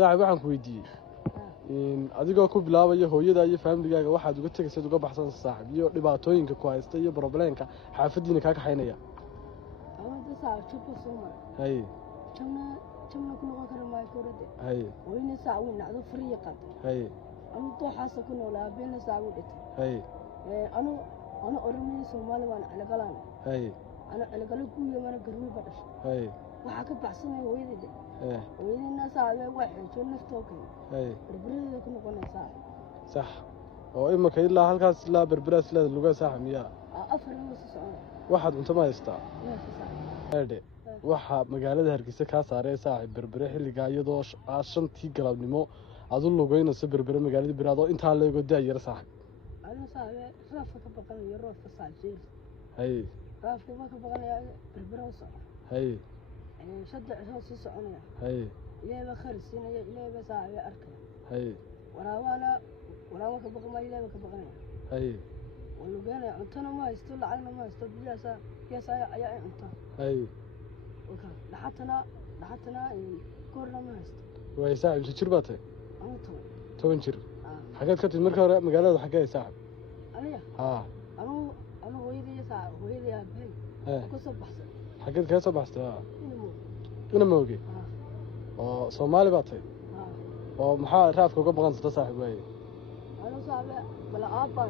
saaxiib waxaan ku weydiiyey adigoo ku bilaabaya hooyada iyo familygaaga waxaad uga tagaysay uga baxsan saaxiib iyo dhibaatooyinka ku haysta iyo problemka xaafadiina ka kaxaynaya awada saaxiib chupa Soomaali hay jamna ku noqon kara ma korade hay wayna saaciid nacdo fariya qad hay anu dooxaas ku noolaa beena saaciid dhigtay hay anu oromiyada Soomaali waan alagalaan hay ana alagalu ku yeemana garmi badashay hay waxa ka baxsanay hooyadii hooyadina saaciid waxay joon naftoo kale hay berberada ku noqonaysaa sax oo imaka ilaa halkaas ilaa berberaas la luga saaxiib miya afar ma socon waxaad cunto ma haystaa eede waxa magaalada Hargeysa ka saaray saaxiib berbere xilliga iyadoo 5tii galabnimo adu lugeynayso berbere magaalada biraado inta leego daayar saaxiib ana saaxiib raafka ka baqanayo roofka saajiir hay raafka ma ka baqanayo berbere oo soo hay shada soo soconaya hay ilaahay kharsinaya ilaahay saaciid arkay hay waraaba ka baqmay ilaahay ka baqanaya hay ولقينا عطنا ما يستول لعنا ما يستول بياسا يا أنت أي وكان لحتنا كورنا ما يستول ويساعد مش تشربته أنا تو نشر حاجات كنت المركب مقالة حاجة يساعد أنا أنا ويدي يساعد ويدي يا بهي كسب بحث حاجات كسب بحث أنا موجي صومالي بعطي ومحا رافق وقبل صاحب وين أنا صاحب بلا أبا